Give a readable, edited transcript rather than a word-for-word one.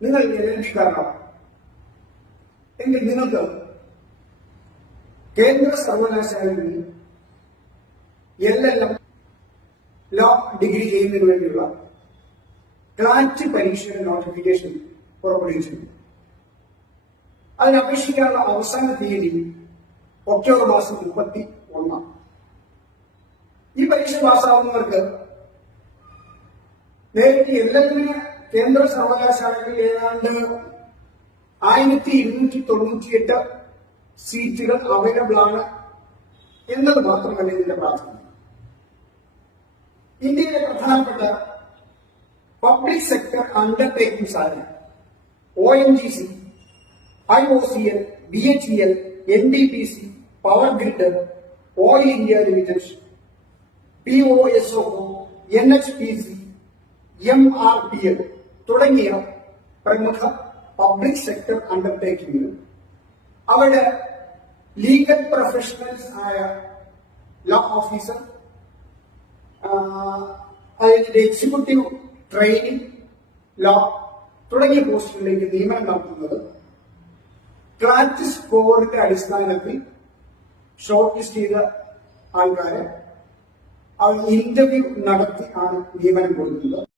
നിങ്ങൾ LLB കാരനാണ് എങ്കിൽ നിങ്ങൾക്ക് കേന്ദ്ര സർവകലാശാലയിൽ LLM ലോ ഡിഗ്രി ചെയ്യുന്നതിന് വേണ്ടിയുള്ള ക്ലാറ്റ് പരീക്ഷയുടെ നോട്ടിഫിക്കേഷൻ പുറപ്പെടുവിച്ചിട്ടുണ്ട്. അതിന് അപേക്ഷിക്കാനുള്ള അവസാന തീയതി ഒക്ടോബർ മാസം 31. ഈ പരീക്ഷ പാസ്സാവുന്നവർക്ക് നേരിട്ട് LLM കേന്ദ്ര സർവകലാശാലകളിൽ ഏതാണ്ട് 1298 സീറ്റുകൾ അവൈലബിൾ ആണ് എന്നത് മാത്രമല്ല ഇതിന്റെ പ്രാധാന്യം. ഇന്ത്യയിലെ പ്രധാനപ്പെട്ട പബ്ലിക് സെക്ടർ അണ്ടർടേക്കിംഗ്സ് ആയ ONGC, IOCL, BHEL, NTPC, power grid, all India limited, POSO, NHPC, MRPL തുടങ്ങിയ പ്രമുഖ പബ്ലിക് സെക്ടർ അണ്ടർടേക്കിംഗിൽ അവരുടെ ലീഗൽ പ്രൊഫഷണൽസ് ആയ ലോ ഓഫീസർ, അതിന്റെ എക്സിക്യൂട്ടീവ് ട്രെയിനിങ് ലോ തുടങ്ങിയ പോസ്റ്റുകളിലേക്ക് നിയമനം നടത്തുന്നത് ക്ലാറ്റ് സ്കോറിന്റെ അടിസ്ഥാനത്തിൽ ഷോർട്ട് ലിസ്റ്റ് ചെയ്ത ആൾക്കാരെ ഇന്റർവ്യൂ നടത്തി ആണ് നിയമനം കൊടുക്കുന്നത്.